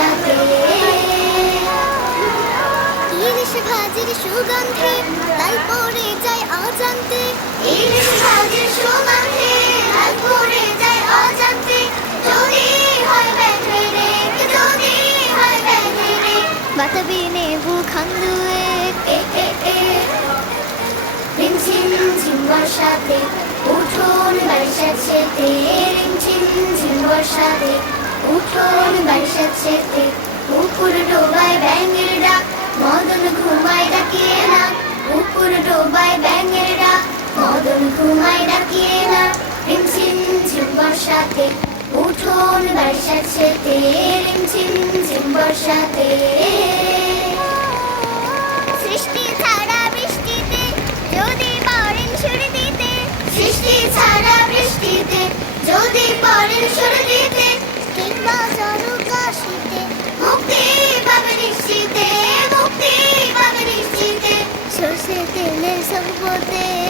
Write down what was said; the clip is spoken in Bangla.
বর্ষাতে। ইলিশ ভাজির সুগন্ধে লাল পড়ে যায় অজান্তে, ইলিশ ভাজির সুগন্ধে লাল পড়ে যায় অজান্তে। যদি হয় ব্যাঘ্রে রে, যদি হয় ব্যাঘ্রে রে, বাতাবি নেবু খান্দুয়ে রিমঝিম ঝিম বর্ষাতে উঠোন বাড়ি সাথে, রিমঝিম ঝিম বর্ষাতে উঠোন বাড়ি সাথে। পুকুর ডোবায় ব্যাঙের ডাক, মদন ঘুমায় ডাকিয়ে না, পুকুর ডোবায় ব্যাঙের ডাক, মদন ঘুমায় ডাকিয়ে না। রিমঝিম ঝিম বর্ষাতে উঠোন বাড়ি সাথে, রিমঝিম ঝিম বর্ষাতে। সৃষ্টি ছাড়া বৃষ্টিতে যদি পড়েন সুর দিতে, সৃষ্টি ছাড়া বৃষ্টিতে যদি পড়েন সুর দিতে, কিংবা ঝড় কাশিতে মুক্তি পাবে নিশ্চিতে, মুক্তি পাবে নিশ্চিতে। সর্ষে তেলের সম্পদে